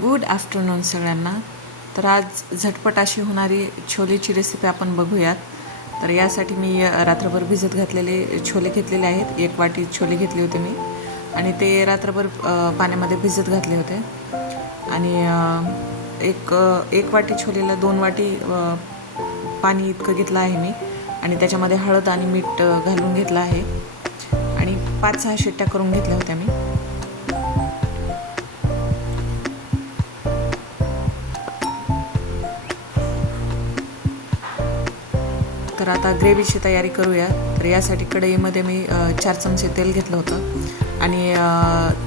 Good afternoon सगळ्यांना. तर आज झटपट अशी होणारी छोलेची रेसिपी आपण बघूयात. तर यासाठी मी रात्रभर भिजत घातलेले छोले घेतलेले आहेत. 1 वाटी छोले घेतले होते मी आणि ते रात्रभर पाण्यामध्ये भिजत घातले होते. आणि एक वाटी छोलेला 2 वाटी पाणी इतकं घेतलं आहे मी. आणि त्याच्यामध्ये हळद आणि मीठ घालून घेतलं आहे आणि 5-6 शिट्ट्या करून घेतल्या होत्या मी. तर आता ग्रेव्हीची तयारी करूया. तर यासाठी कढईमध्ये मी 4 चमचे तेल घेतलं होतं आणि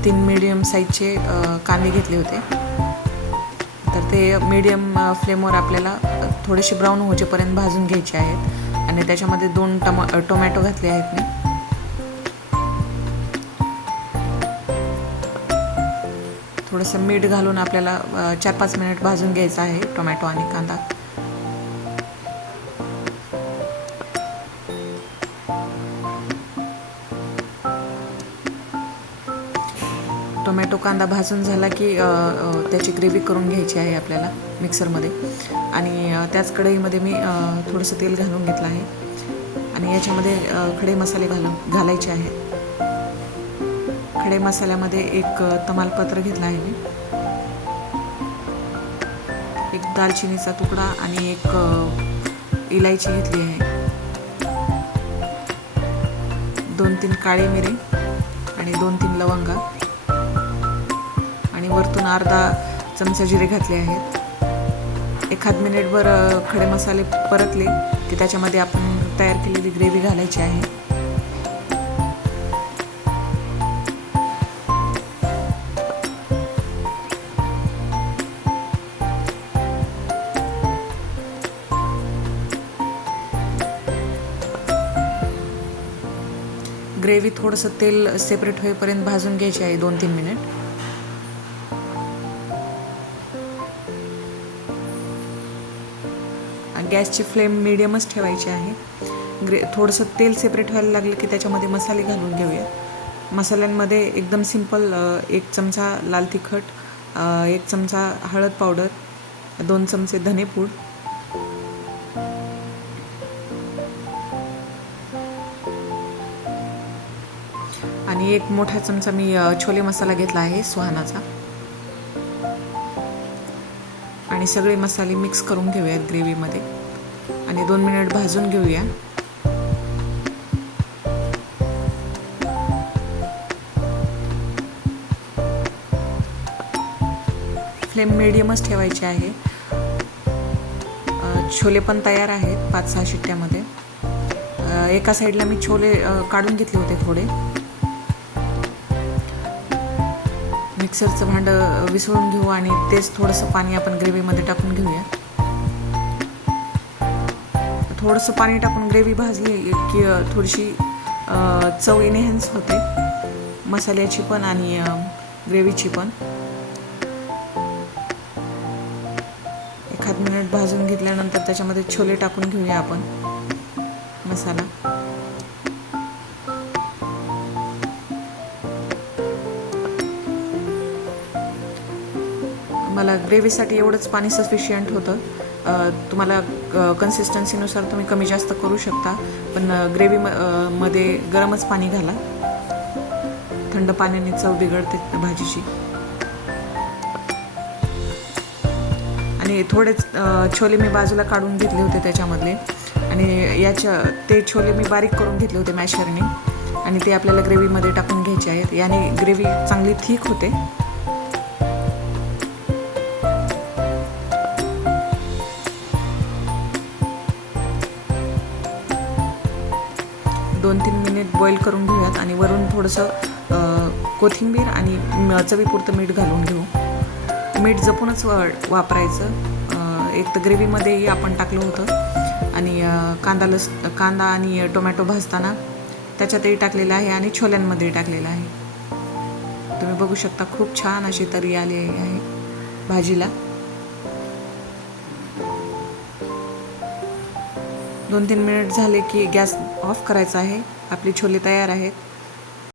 3 मीडियम साईजचे कांदे घेतले होते. तर ते मीडियम फ्लेमवर आपल्याला थोडेसे ब्राऊन होजेपर्यंत भाजून घ्यायचे आहेत. आणि त्याच्यामध्ये 2 टोमॅटो घातले आहेत मी. थोडंसं मीठ घालून आपल्याला 4-5 मिनिट भाजून घ्यायचं आहे टोमॅटो आणि कांदा. टोमॅटो कांदा भाजून झाला की त्याची ग्रेव्ही करून घ्यायची आहे आपल्याला मिक्सरमध्ये. आणि त्याच कढईमध्ये मी थोडंसं तेल घालून घेतलं आहे आणि याच्यामध्ये खडे मसाले घालायचे आहेत. खडे मसाल्यामध्ये एक तमालपत्र घेतला आहे मी, एक दालचिनीचा तुकडा आणि एक इलायची घेतली आहे, 2-3 काळी मिरी आणि 2-3 लवंगा आणि वरतून अर्धा चमचा जिरे घातले आहेत. 1 मिनिटभर खडे मसाले परतले की त्याच्यामध्ये आपण तयार केलेली ग्रेव्ही घालायची आहे. ग्रेव्ही थोडंसं तेल सेपरेट होईपर्यंत भाजून घ्यायची आहे 2-3 मिनिट. गॅसची फ्लेम मीडियमच ठेवायची आहे. थोडंसं तेल सेपरेट व्हायला लागलं की त्याच्यामध्ये मसाले घालून घेऊया. मसाल्यांमध्ये एकदम सिंपल 1 चमचा लाल तिखट, 1 चमचा हळद पावडर, 2 चमचे धनेपूड, आणि 1 मोठा चमचा मी छोले मसाला घेतला आहे सुहानाचा. आणि सगळे मसाले मिक्स करून घेऊयात ग्रेव्हीमध्ये आणि 2 मिनिट भाजून घेऊया. फ्लेम मीडियमच ठेवायची आहे. छोले पण तयार आहेत 5-6 शिट्ट्यामध्ये. एका साईडला मी छोले काढून घेतले होते थोडे. मिक्सरचं भांडं विसळून घेऊ आणि तेच थोडंसं पाणी आपण ग्रेव्हीमध्ये टाकून घेऊया. थोडंसं पाणी टाकून ग्रेव्ही भाजली की थोडीशी चव एनहॅन्स होते मसाल्याची पण आणि ग्रेव्हीची पण. 1 मिनिट भाजून घेतल्यानंतर त्याच्यामध्ये छोले टाकून घेऊया आपण मसाला. मला ग्रेव्हीसाठी एवढंच पाणी सफिशियंट होतं. तुम्हाला कन्सिस्टन्सीनुसार तुम्ही कमी जास्त करू शकता, पण ग्रेव्ही मध्ये गरमच पाणी घाला. थंड पाण्याने चव बिघडते भाजीची. आणि थोडेच छोले मी बाजूला काढून घेतले होते त्याच्यामधले आणि ते छोले मी बारीक करून घेतले होते मॅशरने आणि ते आपल्याला ग्रेव्हीमध्ये टाकून घ्यायचे आहेत. याने ग्रेव्ही चांगली थिक होते. दोन 3 मिनिट बॉईल करून घेऊयात आणि वरून थोडंसं कोथिंबीर आणि चवीपुरतं मीठ घालून घेऊ. मीठ जपूनच वापरायचं. एक तर ग्रेव्हीमध्येही आपण टाकलं होतं आणि कांदा आणि टोमॅटो भाजताना त्याच्यातही टाकलेलं आहे आणि छोल्यांमध्येही टाकलेलं आहे. तुम्ही बघू शकता खूप छान अशी तर्री आली आहे भाजीला. 2-3 मिनिट झाले की गॅस ऑफ करायचा आहे. आपले छोले तयार आहेत.